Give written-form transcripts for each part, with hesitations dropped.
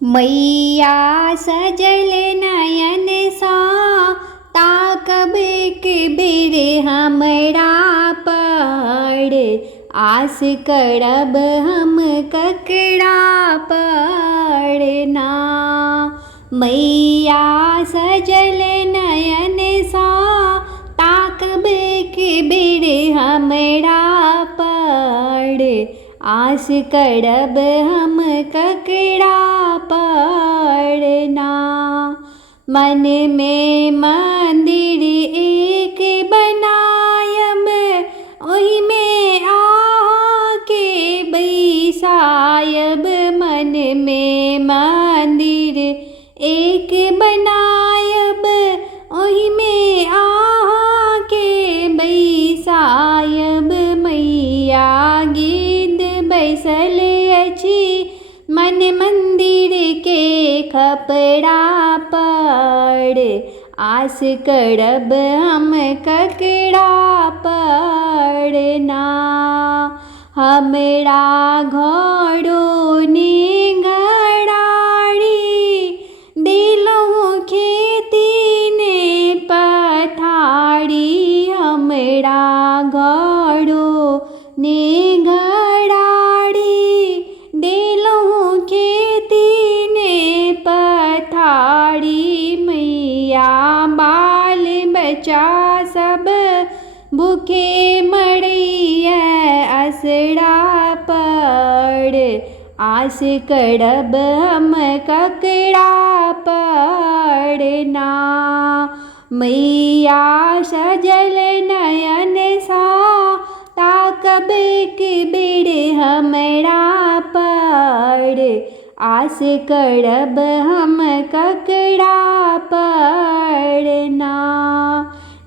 मैया सजल नयन सा ताकब के बेर हमरा पर। आस करब हम ककरा पर ना। मैया सजल नयन सा ताकब के बेर हमरा पर। आस करब हम ककरा पर ना। मन में मंदिर एक बनायब ओहि में आके बैसायब। मन में मंदिर एक बनायब ओहि में आके बैसायब। मैया गिद्ध बैसल अछि मन मंदिर के खपड़ा पर। आस करब हम ककरा पर ना। हमरा घरो निगरारी देलहुँ खेती ने पथारी। हमरा घरो निगरारी देलहुँ खेती ने पथारी। मैया बाल बच्चा सब भूखे मरैया असरा पर। आस करब हम ककरा पर ना। मैया सजल नयन सा ताकब के बेर हमरा पर। आस करब हम ककरा पर ना।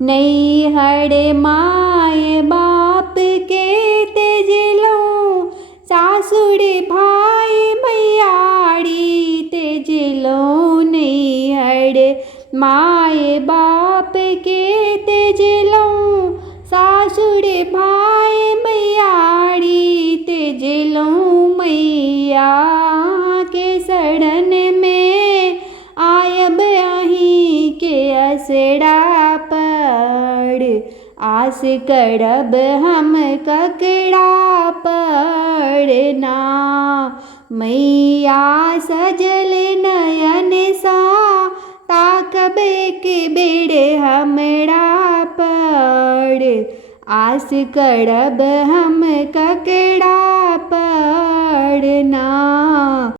नैहर माय बाप के तेजलहुँ सासुर भाय भैयारी तेजलहुँ। नैहर माय बाप के तेजलहुँ सासुर भाय भैयारी तेजलहुँ। मैया के शरण में आयब अहीं के असरा पर। आस करब हम ककरा पर ना। मैया सजल नयन सा ताकब के बेर हमरा पर। आस करब हम ककरा पर ना।